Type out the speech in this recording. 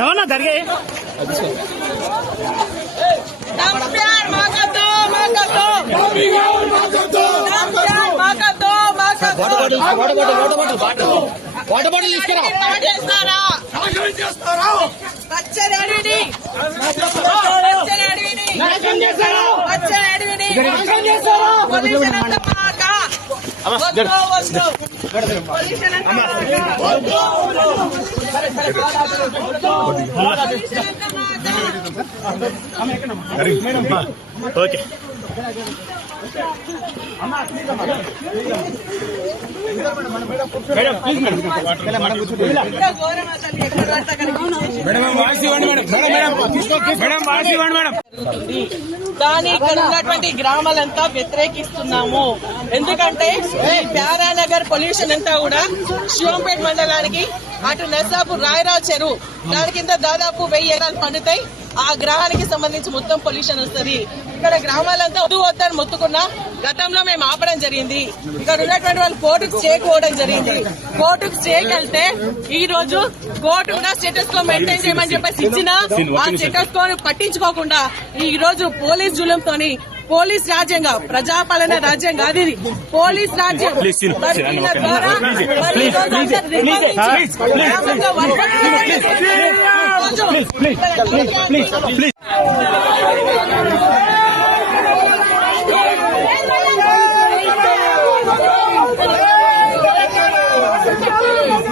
ఏమన్నా జరిగాయి water bottle తీసుకురా ఓకే దాని ఇక్కడ ఉన్నటువంటి గ్రామాలంతా వ్యతిరేకిస్తున్నాము. ఎందుకంటే ఈ ప్యారానగర్ పొల్యూషన్ అంతా కూడా శివంపేట మండలానికి అటు నర్సాపూర్ రాయరావు చెరువు దాని కింద దాదాపు 1000 ఎకరాలు పండుతాయి. ఆ గ్రహానికి సంబంధించి మొత్తం పొల్యూషన్ వస్తుంది. ఇక్కడ గ్రామాలంతా వద్దని మొత్తుకున్నా గతంలో మేము ఆపడం జరిగింది. ఇక్కడ ఉన్నటువంటి వాళ్ళు కోర్టుకు స్టేకి పోవడం జరిగింది. కోర్టుకు స్టేకి వెళ్తే ఈ రోజు కోర్టు కూడా స్టేటస్ కో మెయింటైన్ చేయమని చెప్పేసి ఇచ్చినా ఆ స్టేటస్ కో పట్టించుకోకుండా ఈ రోజు పోలీస్ జులంతోని పోలీస్ రాజ్యంగా ప్రజాపాలన రాజ్యం కాదు ఇది పోలీస్ రాజ్యం.